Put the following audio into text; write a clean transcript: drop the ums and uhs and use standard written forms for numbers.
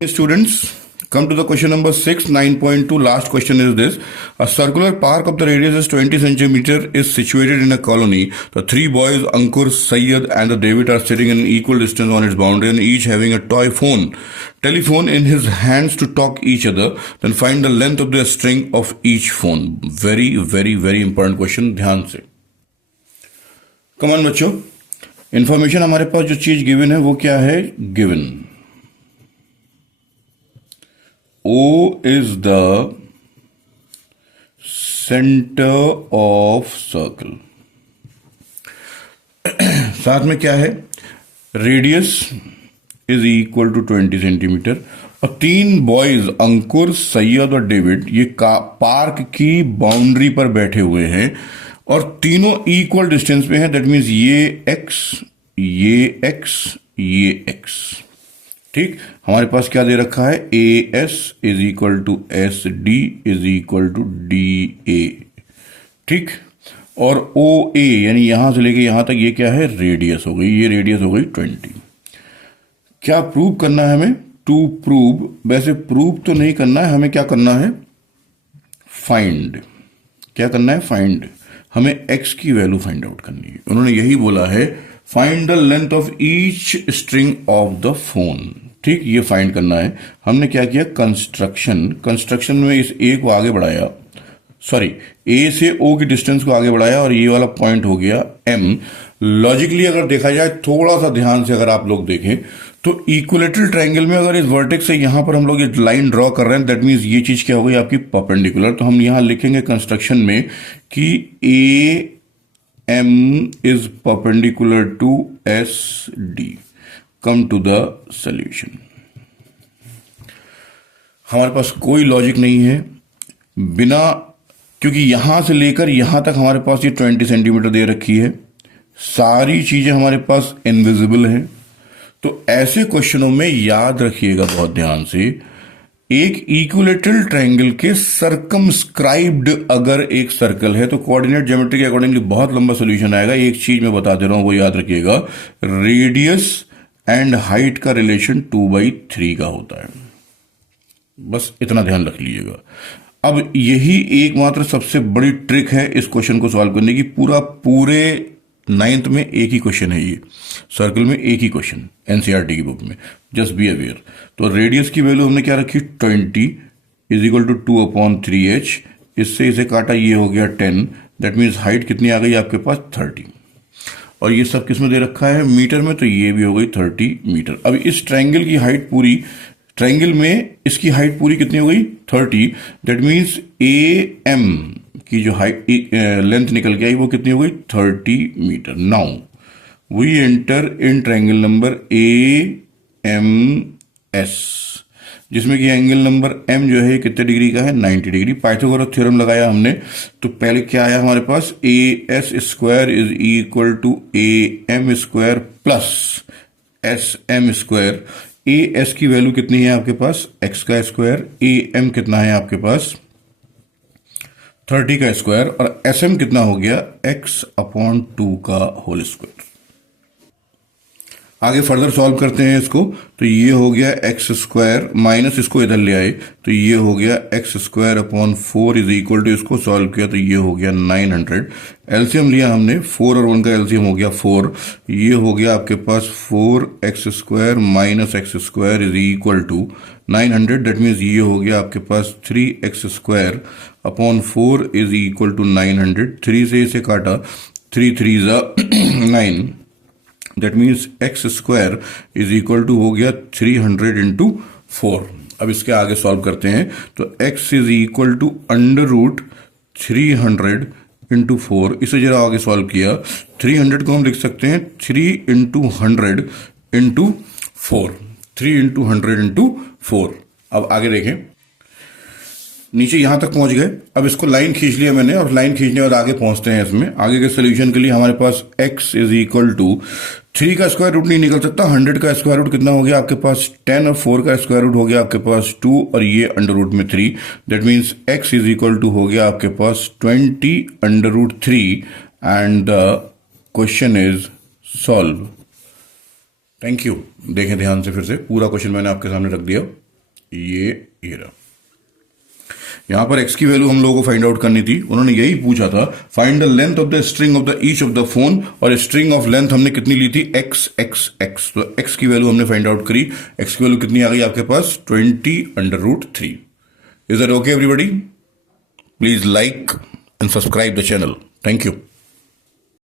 Students, come to the question number 6, 9.2. Last question is this. A circular park of the radius is 20 centimeter is situated in a colony. The three boys, Ankur, Syed and the David are sitting in equal distance on its boundary and each having a toy telephone in his hands to talk each other. Then find the length of the string of each phone. Very, very, very important question. ध्यान से. Come on बच्चों. Information हमारे पास जो चीज given है वो क्या है? Given. O is the center of circle. साथ में क्या है? Radius is equal to 20 centimetre और तीन बॉयज अंकुर, सैयद और डेविड ये पार्क की बाउंड्री पर बैठे हुए हैं और तीनों इक्वल डिस्टेंस पे हैं. दैट मीन्स ये x, ये x, ये x. ठीक, हमारे पास क्या दे रखा है? A S is equal to S D is equal to D A. ठीक, और ओ ए यानी यहां से लेके यहां तक ये क्या है? रेडियस हो गई. ये रेडियस हो गई 20. क्या प्रूव करना है हमें? To prove. वैसे प्रूव तो नहीं करना है, हमें क्या करना है? फाइंड. क्या करना है? फाइंड. हमें एक्स की वैल्यू फाइंड आउट करनी है. उन्होंने यही बोला है, find the length of each string of the phone. ठीक, ये फाइंड करना है. हमने क्या किया? कंस्ट्रक्शन में इस ए को आगे बढ़ाया, सॉरी ए से ओ की डिस्टेंस को आगे बढ़ाया और ये वाला पॉइंट हो गया एम. लॉजिकली अगर देखा जाए, थोड़ा सा ध्यान से अगर आप लोग देखें तो इक्विलेटरल ट्रायंगल में अगर इस वर्टेक्स से यहां पर हम लोग ये लाइन ड्रॉ कर रहे हैं, दैट मीन्स ये चीज क्या हो गई? आपकी परपेंडिकुलर. तो हम यहां लिखेंगे कंस्ट्रक्शन में कि ए M is perpendicular to SD. Come to the solution. हमारे पास कोई लॉजिक नहीं है बिना, क्योंकि यहां से लेकर यहां तक हमारे पास ये 20 सेंटीमीटर दे रखी है. सारी चीजें हमारे पास इनविजिबल हैं. तो ऐसे क्वेश्चनों में याद रखिएगा बहुत ध्यान से, एक इक्विलेटरल ट्रायंगल के सर्कमस्क्राइब्ड अगर एक सर्कल है तो कोऑर्डिनेट ज्योमेट्री के अकॉर्डिंगली बहुत लंबा सॉल्यूशन आएगा. एक चीज मैं बता दे रहा हूं, वो याद रखिएगा, रेडियस एंड हाइट का रिलेशन 2/3 का होता है. बस इतना ध्यान रख लीजिएगा. अब यही एकमात्र सबसे बड़ी ट्रिक है इस क्वेश्चन को सॉल्व करने की. पूरे 9th में एक ही क्वेश्चन है, ये सर्कल में एक ही क्वेश्चन एनसीईआरटी की बुक में. Just be aware. तो रेडियस की वैल्यू हमने क्या रखी? 20 इज इक्वल टू 2/3h. इससे इसे काटा, ये हो गया 10. दैट मीन्स हाइट कितनी आ गई आपके पास? 30. और ये सब किस में दे रखा है? मीटर में. तो ये भी हो गई 30 मीटर. अब इस ट्रायंगल की हाइट पूरी, ट्रायंगल में इसकी हाइट पूरी कितनी हो गई? 30. दैट मीन्स ए एम की जो हाइट लेंथ निकल के आई वो कितनी हो गई? 30 मीटर. Now we enter in triangle number A M S, जिसमें कि एंगल नंबर एम जो है कितने डिग्री का है? 90 डिग्री. पाइथागोरस थ्योरम लगाया हमने, तो पहले क्या आया हमारे पास? A S square is equal to A M square plus S M square. A S की वैल्यू कितनी है आपके पास? एक्स का स्क्वायर. ए एम कितना है आपके पास? 30 का स्क्वायर. और एस एम कितना हो गया? x/2 का होल स्क्वायर. आगे फर्दर सॉल्व करते हैं इसको. तो ये हो गया एक्स स्क्वायर माइनस इसको इधर ले आए तो ये हो गया x²/4 इज इक्वल टू, इसको सॉल्व किया तो ये हो गया 900. एलसीएम लिया हमने, 4 और 1 का एलसीएम हो गया 4. ये हो गया आपके पास 4x² minus x² is equal to 900. That means ये हो गया आपके पास 3x²/4 इज इक्वल टू 900. 3 से इसे काटा, 3 3 9. That means x² is equal to हो गया 300 इंटू 4. अब इसके आगे सॉल्व करते हैं. तो x is equal to √300 into 4. इसे जरा आगे सॉल्व किया, 300 को हम लिख सकते हैं 3 इंटू 100 इंटू 4. 3 into 100 into 4. अब आगे देखें, नीचे यहां तक पहुंच गए. अब इसको लाइन खींच लिया मैंने और लाइन खींचने के बाद आगे पहुंचते हैं. इसमें आगे के सोल्यूशन के लिए हमारे पास x इज इक्वल टू 3 का स्क्वायर रूट नहीं निकल सकता. 100 का स्क्वायर रूट कितना हो गया आपके पास? 10. और 4 का स्क्वायर रूट हो गया आपके पास 2 और ये अंडर रूट में 3. That means x is equal to हो गया आपके पास 20√3 and the question is solve. Thank you. देखें ध्यान से फिर से, पूरा क्वेश्चन मैंने आपके सामने रख दिया. ये रहा। यहां पर x की वैल्यू हम लोगों को फाइंड आउट करनी थी, उन्होंने यही पूछा था find the length of the string of the each of the phone, और स्ट्रिंग ऑफ लेंथ हमने कितनी ली थी x x x। तो x की वैल्यू हमने फाइंड आउट करी, x की वैल्यू कितनी आ गई आपके पास 20√3। Is that okay everybody? Please like and subscribe the channel. Thank you.